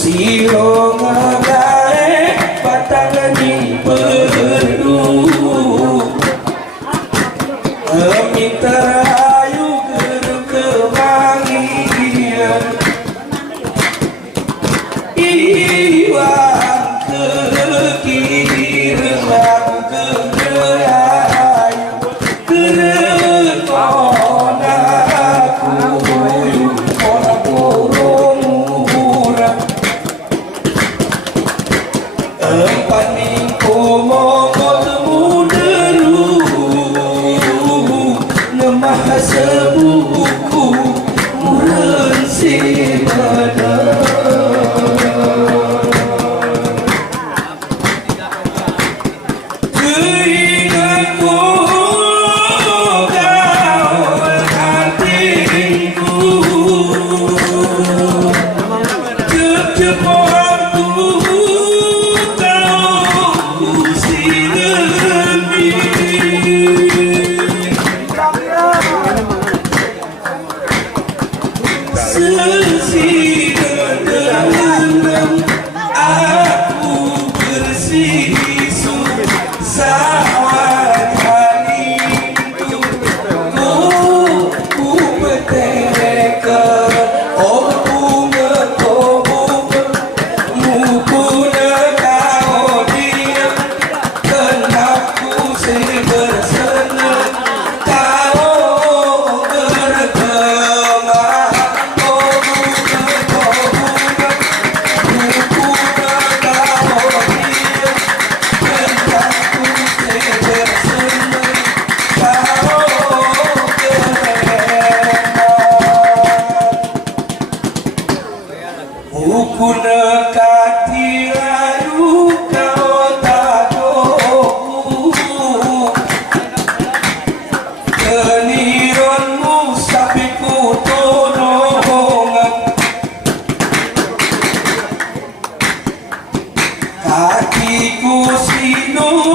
Siro ngagae batang di perlu Mitra kemangian Iwan kekiran kereayu kereton aku orang burung murah paning komo temu deru nemah sebuku muren si aku bersih sawah haliku ku petereka bunga mukuna kau dia kenakku sebersenang kau bergema Ukuna katirayu kau tadoku Kenironmu sapiku tolongan Kakiku sinu